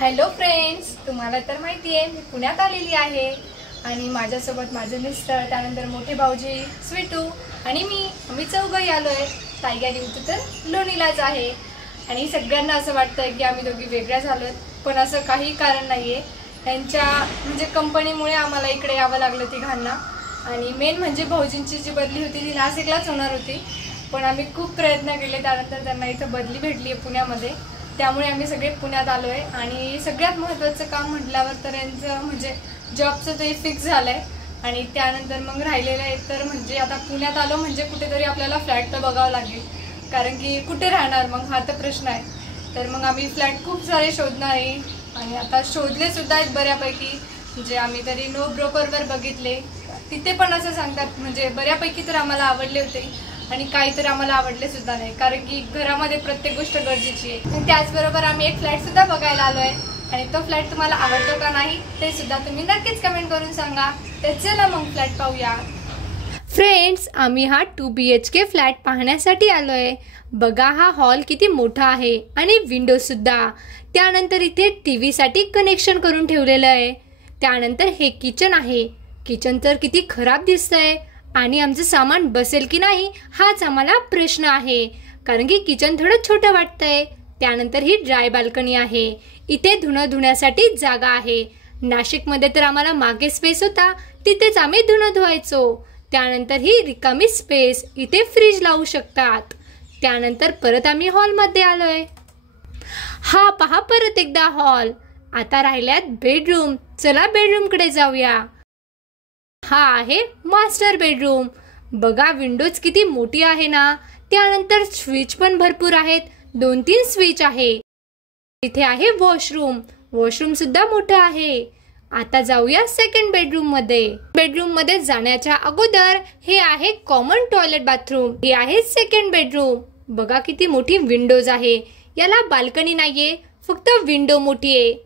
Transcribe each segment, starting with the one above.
Hello friends, तुम्हाला तर माहिती आहे मी पुण्यात आलेली आहे आणि माझ्यासोबत माझे मिस्टर, त्यानंतर मोठे भाऊजी स्वीटू आणि आम्ही चौघही आलोय. ताईगा दिवशी तर लोणीलाच आहे आणि सगळ्यांना असं वाटतं की आम्ही दोघी वेगळ्या झालोत, पण असं काही कारण नाहीये. त्यांच्या म्हणजे कंपनीमुळे आम्हाला इकडे यावं लागलं तिघांना. आणि मेन म्हणजे भाऊजींची जी बदली होती ती नाशिकलाच होणार होती, पण आम्ही खूप प्रयत्न केले. त्यानंतर त्यांना इथं बदली भेटली आहे पुण्यामध्ये, त्यामुळे आम्ही सगळे पुण्यात आलो आहे. आणि सगळ्यात महत्त्वाचं काम म्हटल्यावर तर यांचं म्हणजे जॉबचं ते फिक्स झालं आहे. आणि त्यानंतर मग राहिलेलं आहे तर म्हणजे आता पुण्यात आलो म्हणजे कुठेतरी आपल्याला फ्लॅट तर बघावं लागेल, कारण की कुठे राहणार मग हा तर प्रश्न आहे. तर मग आम्ही फ्लॅट खूप सारे शोधणार आहे आणि आता शोधले सुद्धा आहेत बऱ्यापैकी. म्हणजे आम्ही तरी नो ब्रोकरवर बघितले, तिथे पण असं सांगतात म्हणजे बऱ्यापैकी तर आम्हाला आवडले होते आणि काही तर आम्हाला आवडले सुद्धा नाही, कारण की घरामध्ये प्रत्येक गोष्ट गरजेची आहे. त्याचबरोबर आम्ही एक फ्लॅट सुद्धा बघायला आलो आहे आणि तो फ्लॅट तुम्हाला आवडतो का नाही ते सुद्धा तुम्ही नक्कीच कमेंट करून सांगा. तर चला मग फ्लॅट पाहूया. फ्रेंड्स, आम्ही हा 2 BHK फ्लॅट पाहण्यासाठी आलो आहे. बघा हा हॉल किती मोठा आहे आणि विंडो सुद्धा. त्यानंतर इथे TV साठी कनेक्शन करून ठेवलेलं आहे. त्यानंतर हे किचन आहे. किचन तर किती खराब दिसतंय आणि आमचं सामान बसेल की नाही हाच आम्हाला प्रश्न आहे, कारण की किचन थोडं छोटं वाटतंय. त्यानंतर ही ड्राय बाल्कनी आहे. इथे धुणं धुण्यासाठी जागा आहे. नाशिकमध्ये तर आम्हाला मागे स्पेस होता, तिथेच आम्ही धुणं धुवायचो. त्यानंतर ही रिकामी स्पेस, इथे फ्रीज लावू शकतात. त्यानंतर परत आम्ही हॉलमध्ये आलोय. हा पहा परत एकदा हॉल. आता राहिल्यात बेडरूम. चला बेडरूमकडे जाऊया. हा आहे मास्टर बेडरूम. बघा विंडोज किती मोठी आहे ना. त्यानंतर स्विच पण भरपूर आहेत, 2-3 स्विच आहे. इथे आहे वॉशरूम. वॉशरूम सुद्धा मोठं आहे. आता जाऊया सेकंड बेडरूम मध्ये. बेडरूम मध्ये जाण्याच्या अगोदर हे आहे कॉमन टॉयलेट बाथरूम. हे आहे सेकंड बेडरूम. बघा किती मोठी विंडोज आहे. याला बाल्कनी नाहीये, फक्त विंडो मोठी आहे.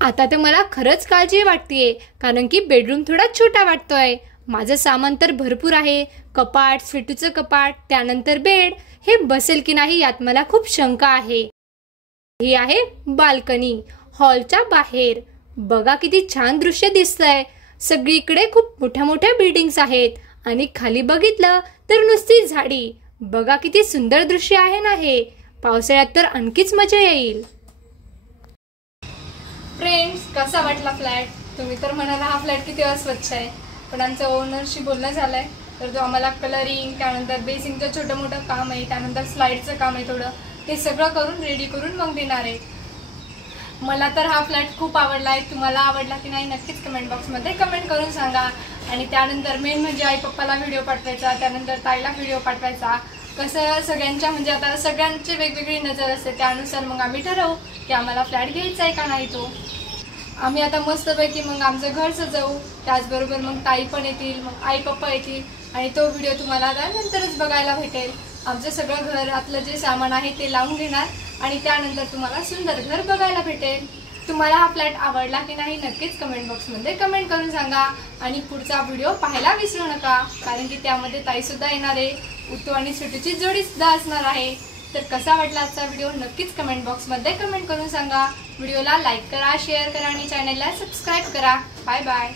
आता तर मला खरंच काळजी वाटतेय, कारण की बेडरूम थोडा छोटा वाटतोय. माझं सामान तर भरपूर आहे. कपाट, स्वीटूचं कपाट, त्यानंतर बेड. हे बसेल की नाही यात मला खूप शंका आहे. ही आहे बाल्कनी हॉलच्या बाहेर. बघा किती छान दृश्य दिसतंय. सगळीकडे खूप मोठ्या मोठ्या बिल्डिंग्स आहेत आणि खाली बघितलं तर नुसती झाडी. बघा किती सुंदर दृश्य आहे ना हे. पावसाळ्यात तर आणखीच मजा येईल. फ्रेंड्स, कसा वाटला फ्लॅट? तुम्ही तर म्हणाला हा फ्लॅट किती अस्वच्छ आहे, पण आमच्या ओनरशी बोलणं झालंय तर तो आम्हाला कलरिंग, त्यानंतर बेसिंगचं छोटं मोठं काम आहे, त्यानंतर स्लाइडचं काम आहे थोडं, ते सगळं करून रेडी करून मग देणार आहे. मला तर हा फ्लॅट खूप आवडला आहे. तुम्हाला आवडला की नाही नक्कीच कमेंट बॉक्समध्ये कमेंट करून सांगा. आणि त्यानंतर मेन म्हणजे आई पप्पाला व्हिडिओ पाठवायचा, त्यानंतर ताईला व्हिडिओ पाठवायचा. कसं सगळ्यांच्या म्हणजे आता सगळ्यांची वेगवेगळी नजर असते, त्यानुसार मग आम्ही ठरवू की आम्हाला फ्लॅट घ्यायचा आहे का नाही. तो आम्ही आता मस्तपैकी मग आमचं घर सजवू. त्याचबरोबर मग ताई पण येतील, मग आई पप्पा येतील आणि तो व्हिडिओ तुम्हाला त्यानंतरच बघायला भेटेल. आमचं सगळं घरातलं जे सामान आहे ते लावून घेणार आणि त्यानंतर तुम्हाला सुंदर घर बघायला भेटेल. तुम्हाला हा फ्लॅट आवडला की नाही नक्कीच कमेंट बॉक्समध्ये कमेंट करून सांगा. आणि पुढचा व्हिडिओ पाहायला विसरू नका, कारण की त्यामध्ये ताईसुद्धा येणार आहे, उत्तू आणि स्वीटूची जोडीसुद्धा असणार आहे. तर कसा वाटला आजचा व्हिडिओ नक्कीच कमेंट बॉक्समध्ये कमेंट करून सांगा. व्हिडिओला लाईक करा, शेअर करा आणि चॅनलला सबस्क्राईब करा. Bye bye.